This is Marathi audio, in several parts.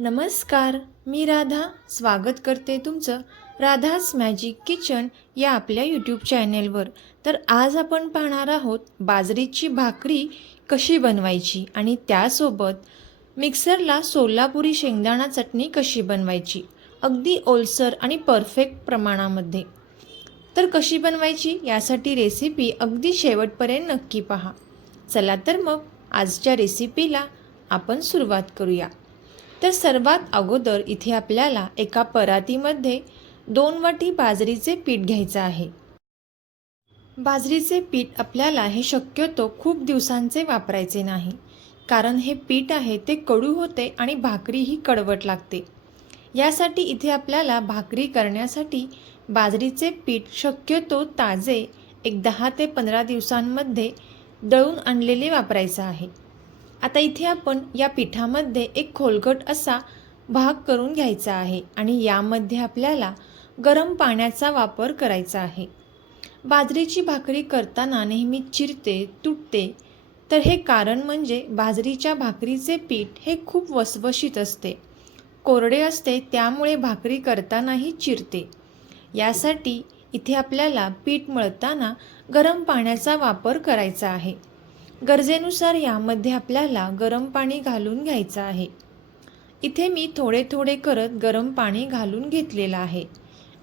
नमस्कार मी राधा. स्वागत करते तुमचं राधाज मॅजिक किचन या आपल्या यूट्यूब चॅनेलवर तर आज आपण पाहणार आहोत बाजरीची भाकरी कशी बनवायची आणि त्यासोबत मिक्सरला सोलापुरी शेंगदाणा चटणी कशी बनवायची? अगदी ओलसर आणि परफेक्ट प्रमाणामध्ये. तर कशी बनवायची यासाठी रेसिपी अगदी शेवटपर्यंत नक्की पहा. चला तर मग आजच्या रेसिपीला आपण सुरुवात करूया. तर सर्वात अगोदर इथे आपल्याला एका परातीमध्ये दोन वाटी बाजरीचे पीठ घ्यायचं आहे. बाजरीचे पीठ आपल्याला हे शक्यतो खूप दिवसांचे वापरायचे नाही कारण हे पीठ आहे ते कडू होते आणि भाकरी ही कडवट लागते. यासाठी इथे आपल्याला भाकरी करण्यासाठी बाजरीचे पीठ शक्यतो ताजे एक दहा ते पंधरा दिवसांमध्ये दळून आणलेले वापरायचं आहे. आता इथे आपण या पिठामध्ये एक खोलगट असा भाग करून घ्यायचा आहे आणि यामध्ये आपल्याला गरम पाण्याचा वापर करायचा आहे. बाजरीची भाकरी करताना नेहमी चिरते तुटते. तर हे कारण म्हणजे बाजरीच्या भाकरीचे पीठ हे खूप वसवशीत असते. कोरडे असते त्यामुळे भाकरी करतानाही चिरते. यासाठी इथे आपल्याला पीठ मळताना गरम पाण्याचा वापर करायचा आहे. गरजेनुसार यामध्ये आपल्याला गरम पाणी घालून घ्यायचं आहे. इथे मी थोडे थोडे करत गरम पाणी घालून घेतलेलं आहे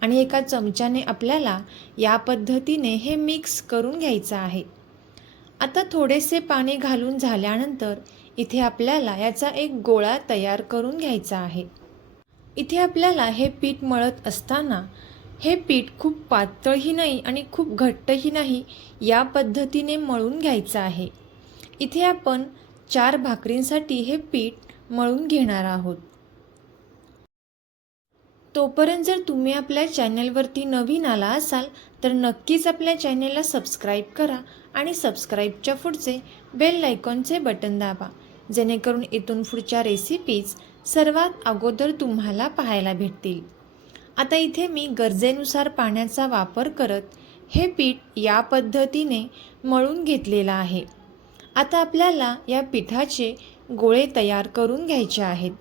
आणि एका चमच्याने आपल्याला या पद्धतीने हे मिक्स करून घ्यायचं आहे. आता थोडेसे पाणी घालून झाल्यानंतर इथे आपल्याला याचा एक गोळा तयार करून घ्यायचा आहे. इथे आपल्याला हे पीठ मळत असताना हे पीठ खूप पातळही नाही आणि खूप घट्टही नाही या पद्धतीने मळून घ्यायचं आहे. इथे आपण चार भाकरींसाठी हे पीठ मळून घेणार आहोत. तोपर्यंत जर तुम्ही आपल्या चॅनलवरती नवीन आला असाल तर नक्कीच आपल्या चॅनलला सबस्क्राईब करा आणि सबस्क्राईबच्या पुढचे बेल आयकॉनचे बटन दाबा जेणेकरून इथून पुढच्या रेसिपीज सर्वात अगोदर तुम्हाला पाहायला भेटतील. आता इथे मी गरजेनुसार पाण्याचा वापर करत हे पीठ या पद्धतीने मळून घेतलेलं आहे. आता आपल्याला या पिठाचे गोळे तयार करून घ्यायचे आहेत.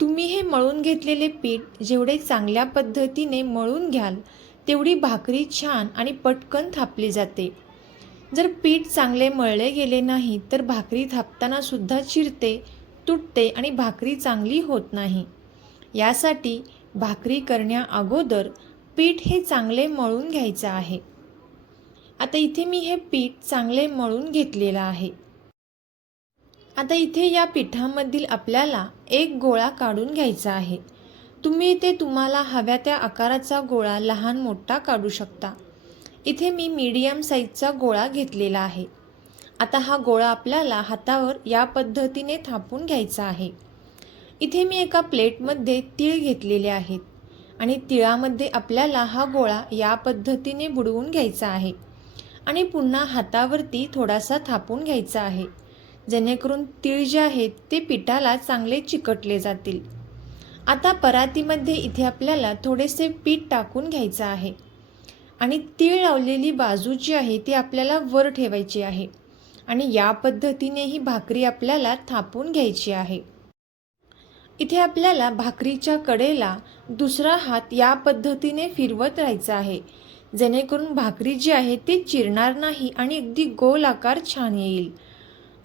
तुम्ही हे मळून घेतलेले पीठ जेवढे चांगल्या पद्धतीने मळून घ्याल तेवढी भाकरी छान आणि पटकन थापली जाते. जर पीठ चांगले मळले गेले नाही तर भाकरी थापताना सुद्धा चिरते तुटते आणि भाकरी चांगली होत नाही. यासाठी भाकरी करण्या अगोदर पीठ हे चांगले मळून घ्यायचं आहे. आता इथे मी हे पीठ चांगले मळून घेतलेलं आहे. आता इथे या पिठामधील आपल्याला एक गोळा काढून घ्यायचा आहे. तुम्ही इथे तुम्हाला हव्या त्या आकाराचा गोळा लहान मोठा काढू शकता. इथे मी मीडियम साईजचा गोळा घेतलेला आहे. आता हा गोळा आपल्याला हातावर या पद्धतीने थापून घ्यायचा आहे. इथे मी एका प्लेटमध्ये तीळ घेतलेले आहेत आणि तिळामध्ये आपल्याला हा गोळा या पद्धतीने बुडवून घ्यायचा आहे. आणि पुन्हा हातावरती थोडासा थापून घ्यायचा आहे. जेणेकरून तीळ जे आहेत ते पिठाला चांगले चिकटले जातील. आता परातीमध्ये इथे आपल्याला थोडेसे पीठ टाकून घ्यायचं आहे. आणि तीळ लावलेली बाजू जी आहे ती आपल्याला वर ठेवायची आहे. आणि या पद्धतीने ही भाकरी आपल्याला थापून घ्यायची आहे. इथे आपल्याला भाकरीच्या कडेला दुसरा हात या पद्धतीने फिरवत राहायचा आहे. जेणेकरून भाकरी जी आहे ती चिरणार नाही आणि अगदी गोल आकार छान येईल.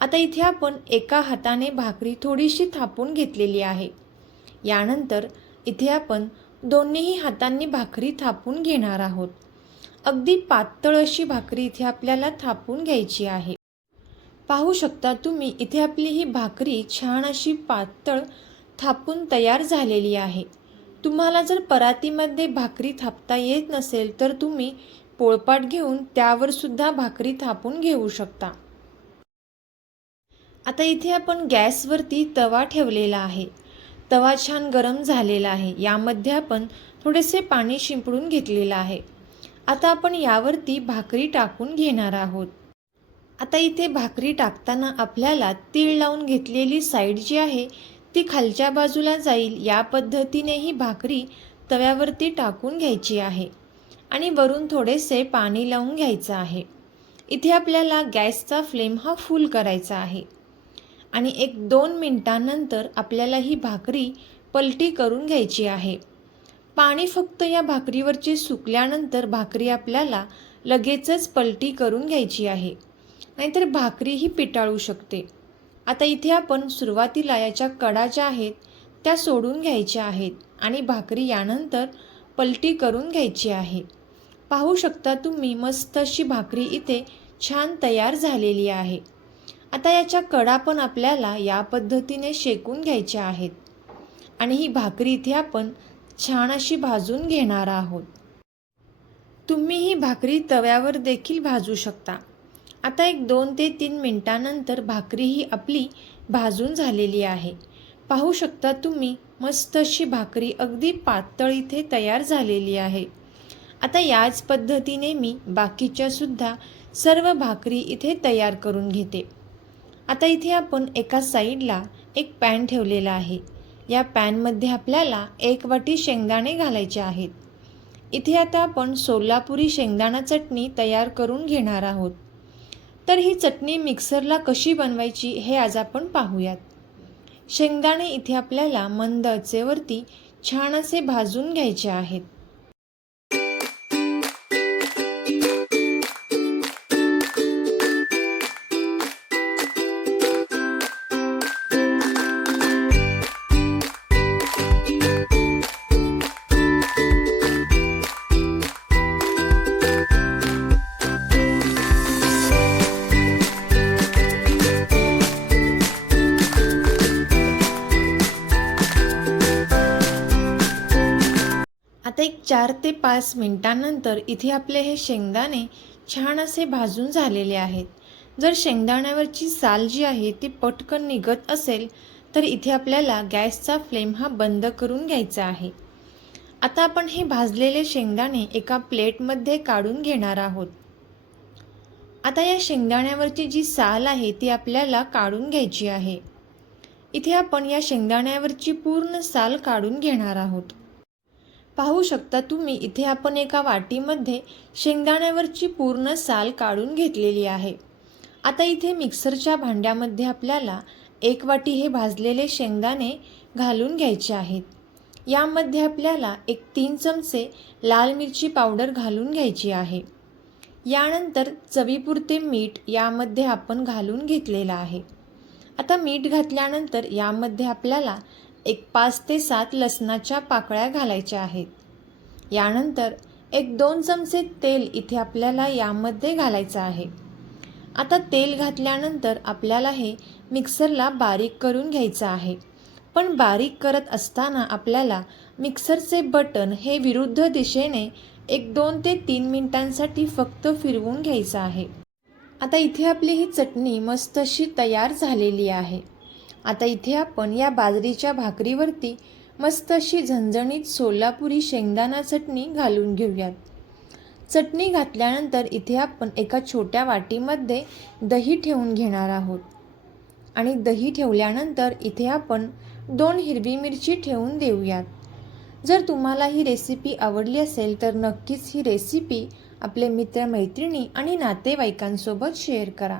आता इथे आपण एका हाताने भाकरी थोडीशी थापून घेतलेली आहे. यानंतर इथे आपण दोन्हीही हातांनी भाकरी थापून घेणार आहोत. अगदी पातळ अशी भाकरी इथे आपल्याला थापून घ्यायची आहे. पाहू शकता तुम्ही इथे आपली ही भाकरी छान अशी पातळ थापून तयार झालेली आहे. तुम्हाला जर परातीमध्ये भाकरी थापता येत नसेल तर तुम्ही पोळपाट घेऊन त्यावर सुद्धा भाकरी थापून घेऊ शकता. आता इथे आपण गॅसवरती तवा ठेवलेला आहे. तवा छान गरम झालेला आहे. यामध्ये आपण थोडेसे पाणी शिंपडून घेतलेलं आहे. आता आपण यावरती भाकरी टाकून घेणार आहोत. आता इथे भाकरी टाकताना आपल्याला तीळ लावून घेतलेली साईड जी आहे ती खालच्या बाजूला जाईल या पद्धतीने ही भाकरी तव्यावरती टाकून घ्यायची आहे आणि वरून थोडेसे पाणी लावून घ्यायचं आहे. इथे आपल्याला गॅसचा फ्लेम हा फुल करायचा आहे आणि एक दोन मिनटानंतर आपल्याला ही भाकरी पलटी करून घ्यायची आहे. पाणी फक्त या भाकरीवरची सुकल्यानंतर भाकरी आपल्याला लगेचच पलटी करून घ्यायची आहे. नाहीतर भाकरी ही पिटाळू शकते. आता इथे आपण सुरुवातीला याच्या कडा ज्या आहेत त्या सोडून घ्यायच्या आहेत आणि भाकरी यानंतर पलटी करून घ्यायची आहे. पाहू शकता तुम्ही मस्त अशी भाकरी इथे छान तयार झालेली आहे. आता याच्या कडा पण आपल्याला या पद्धतीने शेकून घ्यायच्या आहेत. आणि ही भाकरी इथे आपण छान अशी भाजून घेणार आहोत. तुम्ही ही भाकरी तव्यावर देखील भाजू शकता. आता एक दोन ते तीन मिनटानंतर भाकरी ही आपली भाजून झालेली आहे. पाहू शकता तुम्ही मस्त अशी भाकरी अगदी पातळ इथे तयार झालेली आहे. आता याच पद्धतीने मी बाकीच्यासुद्धा सर्व भाकरी इथे तयार करून घेते. आता इथे आपण एका साईडला एक पॅन ठेवलेला आहे. या पॅनमध्ये आपल्याला एक वाटी शेंगदाणे घालायचे आहेत. इथे आता आपण सोलापुरी शेंगदाणा चटणी तयार करून घेणार आहोत. तर ही चटणी मिक्सरला कशी बनवायची हे आज आपण पाहूयात. शेंगदाणे इथे आपल्याला मंद अचेवरती छान असे भाजून घ्यायचे आहेत. आता एक चार ते पाच मिनटानंतर इथे आपले हे शेंगदाणे छान असे भाजून झालेले आहेत. जर शेंगदाण्यावरची साल जी आहे ती पटकन निघत असेल तर इथे आपल्याला गॅसचा फ्लेम हा बंद करून घ्यायचा आहे. आता आपण हे भाजलेले शेंगदाणे एका प्लेटमध्ये काढून घेणार आहोत. आता या शेंगदाण्यावरची जी साल आहे ती आपल्याला काढून घ्यायची आहे. इथे आपण या शेंगदाण्यावरची पूर्ण साल काढून घेणार आहोत. पाहू शकता तुम्ही इथे आपण एका वाटीमध्ये शेंगदाण्यावरची पूर्ण साल काढून घेतलेली आहे. आता इथे मिक्सरच्या भांड्यामध्ये आपल्याला एक वाटी हे भाजलेले शेंगदाणे घालून घ्यायचे आहेत. यामध्ये आपल्याला एक तीन चमचे लाल मिरची पावडर घालून घ्यायची आहे. यानंतर चवीपुरते मीठ यामध्ये आपण घालून घेतलेलं आहे. आता मीठ घातल्यानंतर यामध्ये आपल्याला एक पाच ते सात लसणाच्या पाकळ्या घालायच्या आहेत. यानंतर एक दोन चमचे तेल इथे आपल्याला यामध्ये घालायचं आहे. आता तेल घातल्यानंतर आपल्याला हे मिक्सरला बारीक करून घ्यायचं आहे. पण बारीक करत असताना आपल्याला मिक्सरचे बटन हे विरुद्ध दिशेने एक दोन ते तीन मिनिटांसाठी फक्त फिरवून घ्यायचं आहे. आता इथे आपली ही चटणी मस्त अशी तयार झालेली आहे. आता इथे आपण या बाजरीच्या भाकरीवरती मस्त अशी झणझणीत सोलापुरी शेंगदाणा चटणी घालून घेऊयात. चटणी घातल्यानंतर इथे आपण एका छोट्या वाटीमध्ये दही ठेवून घेणार आहोत. आणि दही ठेवल्यानंतर इथे आपण दोन हिरवी मिरची ठेवून देऊयात. जर तुम्हाला ही रेसिपी आवडली असेल तर नक्कीच ही रेसिपी आपले मित्रमैत्रिणी आणि नातेवाईकांसोबत शेअर करा.